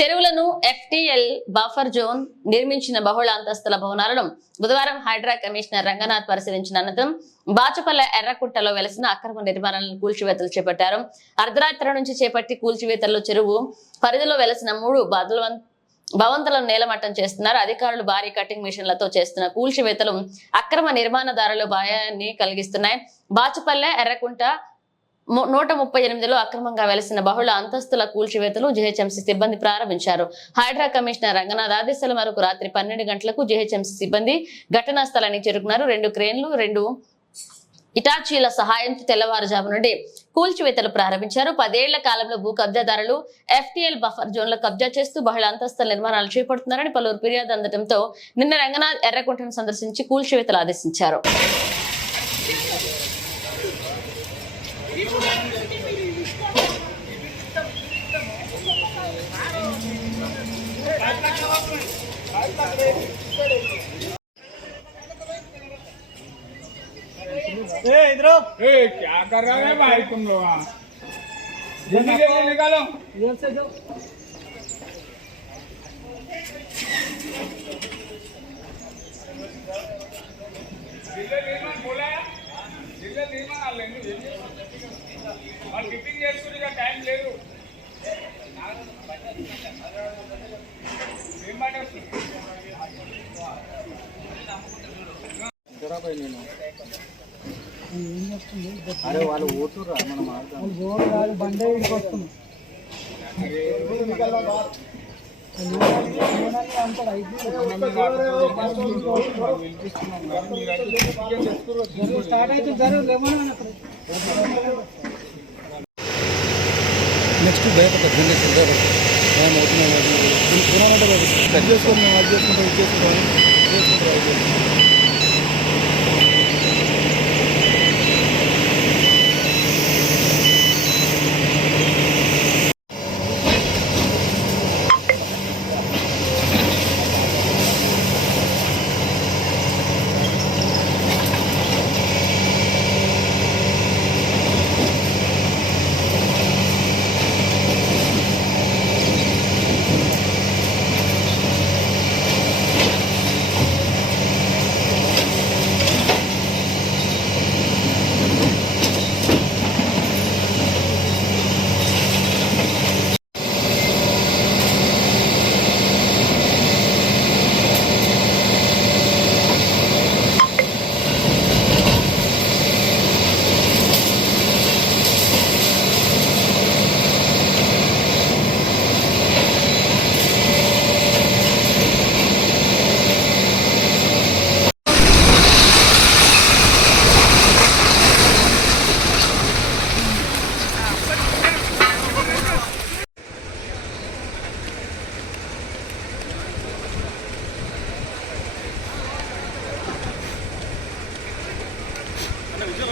చెరువులను FTL buffer zone నిర్మించిన బహుళ అంతస్తుల భవనాలను బుధవారం హైడ్రా కమిషనర్ రంగనాథ్ పరిశీలించిన అనంతరం బాచుపల్లె ఎర్రకుంటలో వెలసిన అక్రమ నిర్మాణాలను కూల్చివేతలు చేపట్టారు. అర్ధరాత్రి నుంచి చేపట్టి కూల్చివేతల్లో చెరువు పరిధిలో వెలసిన 3 భవంతులను నేలమట్టం చేస్తున్నారు. అధికారులు భారీ కటింగ్ మిషన్లతో చేస్తున్న కూల్చివేతలు అక్రమ నిర్మాణదారులు భయాన్ని కలిగిస్తున్నాయి. బాచుపల్లె ఎర్రకుంట 138లో అక్రమంగా వెలసిన బహుళ అంతస్తుల కూల్చివేతలు జీహెచ్ఎంసీ సిబ్బంది ప్రారంభించారు. హైడ్రా కమిషనర్ రంగనాథ్ ఆదేశాల మేరకు రాత్రి 12 గంటలకు జీహెచ్ఎంసీ సిబ్బంది ఘటనా స్థలానికి చేరుకున్నారు. 2 క్రేన్లు 2 ఇటాచీల సహాయంతో తెల్లవారుజాము నుండి కూల్చివేతలు ప్రారంభించారు. 10 ఏళ్ల కాలంలో భూ కబ్జాదారులు FTL బఫర్ జోన్లో కబ్జా చేస్తూ బహుళ అంతస్తుల నిర్మాణాలు చేపడుతున్నారని పలువురు ఫిర్యాదు అందడంతో నిన్న రంగనాథ్ ఎర్రకుంటను సందర్శించి కూల్చివేతలు ఆదేశించారు. इधरो क्या कर रहा है भाई तुम लोग? जल्दी जल्दी निकालो इधर से दो। बोला और टिफिन का टाइम ले लो అరే వాళ్ళు ఓటురా మనం ఆడదాం గోల్ కాదు బండే ఇడికి వస్తుంది స్టార్ట్ అయితే జరగదు లేమని నెక్స్ట్ బయట కట్ చేసుకొని అది చేసుకుంటాం ఇది చేసుకుంటాం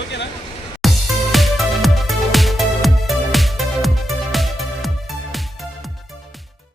ఓకేనా?